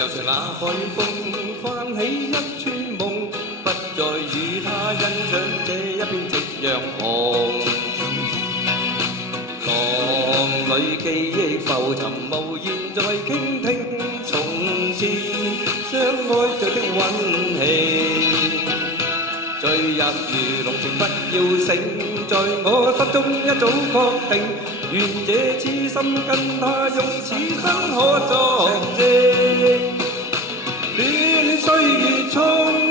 又是那海風翻起一串夢，不再與他欣賞這一片夕陽紅。浪裏記憶浮沉無言再傾聽，從前相愛着的溫馨。墜入如龍情不要醒，在我心中一早確定，願這痴心跟他用此生可作證。戀歲月匆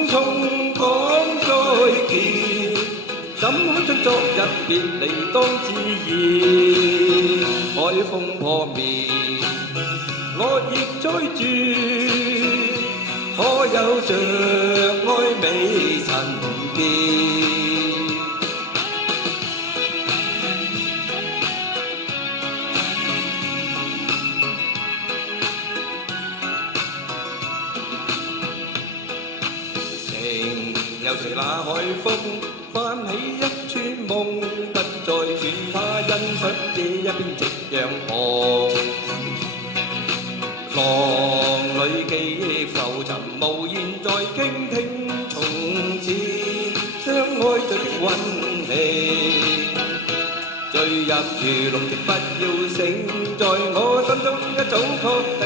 匆講再見，怎可將昨日別離當自然？海風破面，落葉栽住，可有着愛美塵變？情又是那海風翻起一串夢，不再與他欣賞這一片夕陽紅。浪裏記憶浮沉無言再傾聽，從前相愛着的溫馨。墜入如龍情不要醒，在我心中一早確定，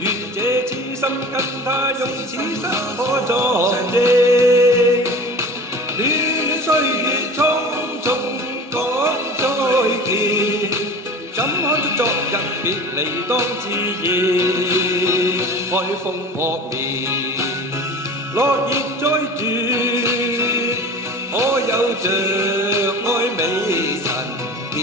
願這痴心跟他用此生可作證。戀歲月匆匆講再見，怎可將昨日別離當自然？海風撲面，落葉栽住，可有着愛美塵變？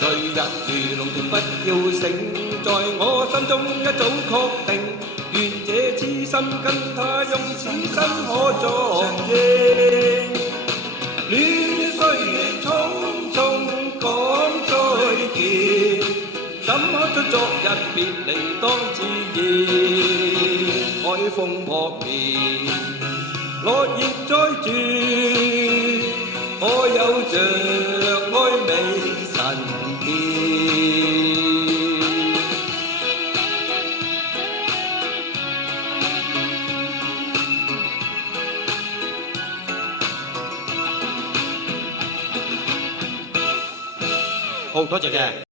墜入如龍情不要醒，在我心中一早確定，願這痴心跟他用此生可作證。戀歲月匆匆講再見，怎可將昨日別離當自然？海風撲面，落葉栽住，可有着愛美塵變？好，多謝嘅。